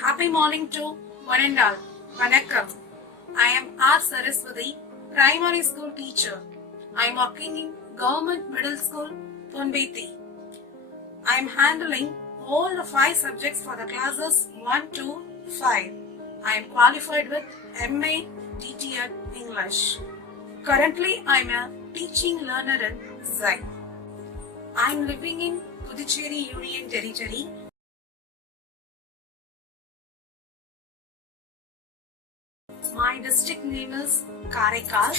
Happy morning to one and all. Vanakkam. I am R. Saraswati, primary school teacher. I am working in Government Middle School, Ponbeti. I am handling all the 5 subjects for the classes 1 to 5. I am qualified with MA DTED English. Currently, I am a teaching learner in Zai. I am living in Puducherry Union Territory. My district name is Karaikal.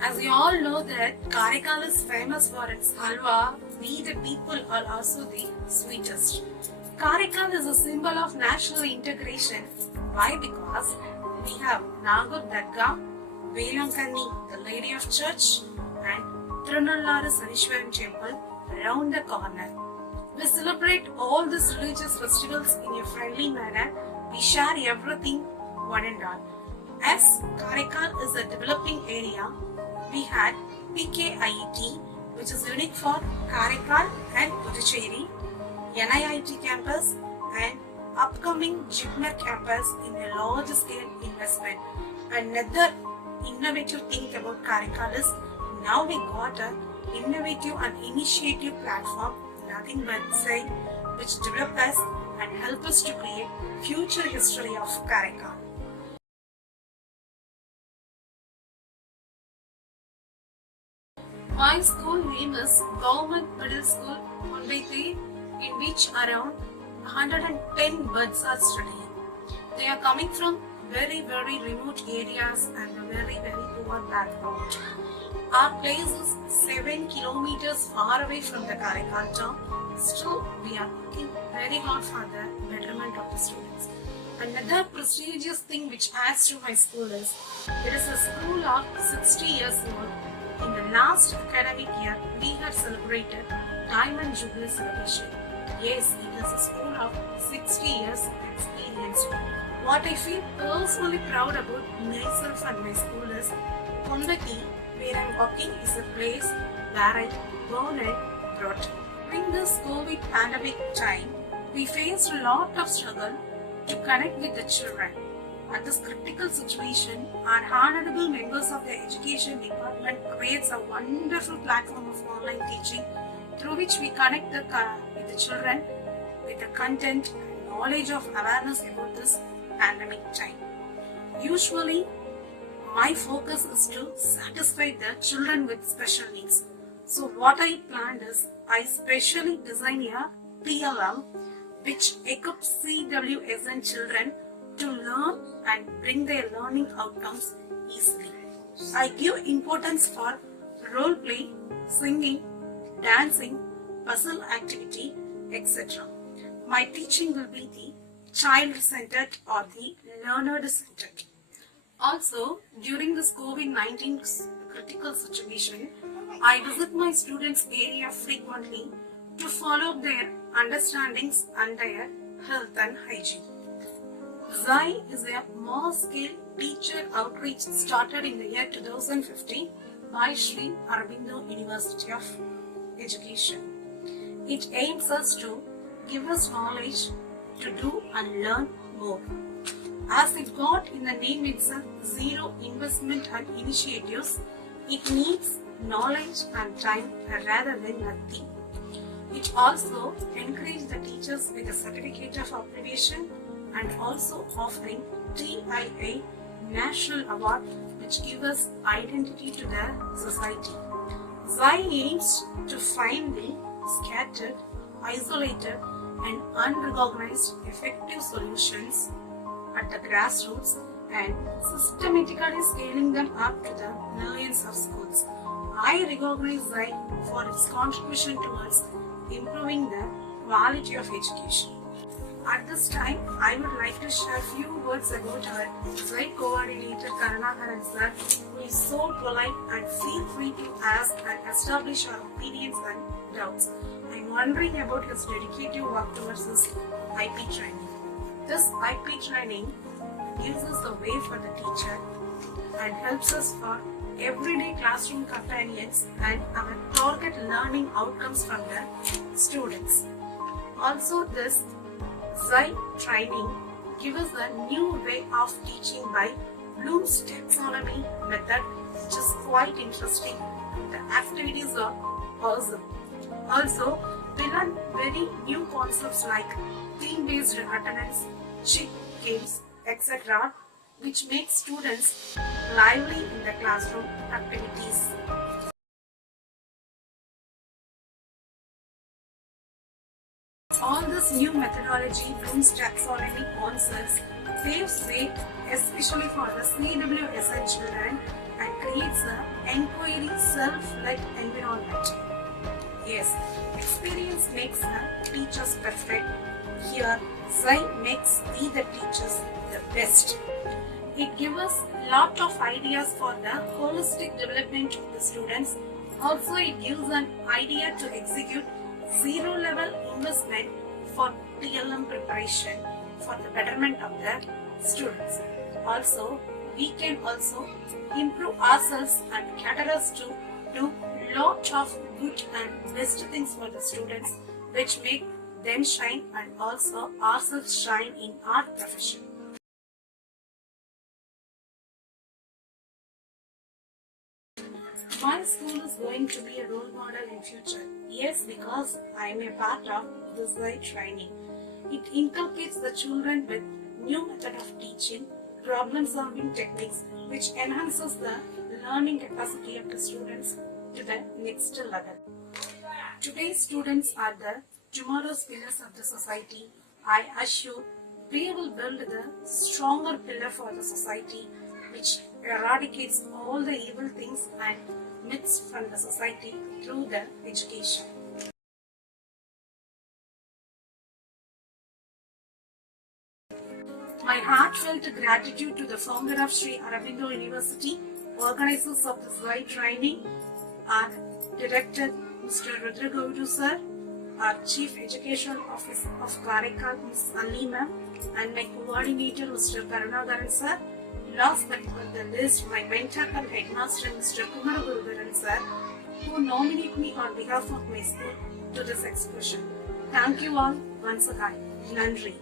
As you all know that Karaikal is famous for its halwa, we the people are also the sweetest. Karaikal is a symbol of national integration. Why? Because we have Nagur Dargah, Velankanni, the Lady of Church, and Tirunalluru Sanishwaran temple around the corner. We celebrate all these religious festivals in a friendly manner. We share everything one and all. As Karaikal is a developing area, we had PKIET, which is unique for Karaikal and Puducherry, NIIT campus, and upcoming JIPMER campus in a large scale investment. Another innovative thing about Karaikal is now we got an innovative and initiative platform, nothing but say, which develop us and help us to create future history of Karaikal. My school name is Government Middle School, Ponbeti, in which around 110 birds are studying. They are coming from very remote areas and a very poor background. Our place is 7 kilometers far away from the Karaikal town. Still, we are working very hard for the betterment of the students. Another prestigious thing which adds to my school is, it is a school of 60 years old. In the last academic year, we had celebrated Diamond Jubilee celebration. Yes, it is a school of 60 years experience. What I feel personally proud about myself and my school is, Ponbeti, where I am working, is a place where I born and brought up. During this COVID pandemic time, we faced a lot of struggle to connect with the children. At this critical situation, our honorable members of the education department creates a wonderful platform of online teaching through which we connect with the children with the content and knowledge of awareness about this pandemic time. Usually, my focus is to satisfy the children with special needs. So what I planned is, I specially design a PLM which equips CWSN children to learn and bring their learning outcomes easily. I give importance for role play, singing, dancing, puzzle activity, etc. My teaching will be the child-centered or the learner-centered. Also, during this COVID-19 critical situation, I visit my students' area frequently to follow their understandings and their health and hygiene. Zai is a small-scale teacher outreach started in the year 2015 by Sri Aurobindo University of Education. It aims us to give us knowledge to do and learn more. As it got in the name itself, zero investment and initiatives, it needs knowledge and time rather than nothing. It also encourages the teachers with a certificate of approbation and also offering TIA National Award, which gives us identity to the society. Zai aims to find the scattered, isolated and unrecognized effective solutions at the grassroots and systematically scaling them up to the millions of schools. I recognize Zai for its contribution towards improving the quality of education. At this time, I would like to share a few words about our Zai coordinator Karunakaran sir, who is so polite and feel free to ask and establish our opinions and doubts. I am wondering about his dedicated work towards his IP training. This IP training gives us the way for the teacher and helps us for everyday classroom companions and our target learning outcomes from the students. Also, this Zai training give us a new way of teaching by Bloom's taxonomy method, which is quite interesting. The activities are awesome. Also, we learn very new concepts like theme-based attendance, chick games, etc., which makes students lively in the classroom activities. All this new methodology, Bloom's taxonomy concepts, paves way especially for the CWSI children and creates an inquiry self-led environment. Yes, experience makes the teachers perfect. Here, Zai makes we the teachers the best. It gives us lot of ideas for the holistic development of the students. Also, it gives an idea to execute zero-level investment for TLM preparation for the betterment of the students. Also, we can also improve ourselves and cater us to do lot of good and best things for the students, which make them shine and also ourselves shine in our profession. My school is going to be a role model in future. Yes, because I am a part of this training. It inculcates the children with new method of teaching, problem-solving techniques, which enhances the learning capacity of the students to the next level. Today's students are the tomorrow's pillars of the society. I assure we will build the stronger pillar for the society, which eradicates all the evil things and myths from the society through the education. My heartfelt gratitude to the founder of Sri Aurobindo University, organizers of this wide training, our director Mr. Rudra Gaudu sir, our Chief Education Officer of Karaikal Ms. Ali ma'am, and my coordinator Mr. Karunagaran sir. Last but not the least, my mentor and headmaster Mr. Kumar Gurugaran sir, who nominated me on behalf of my school to this expression. Thank you all once again. Nandri.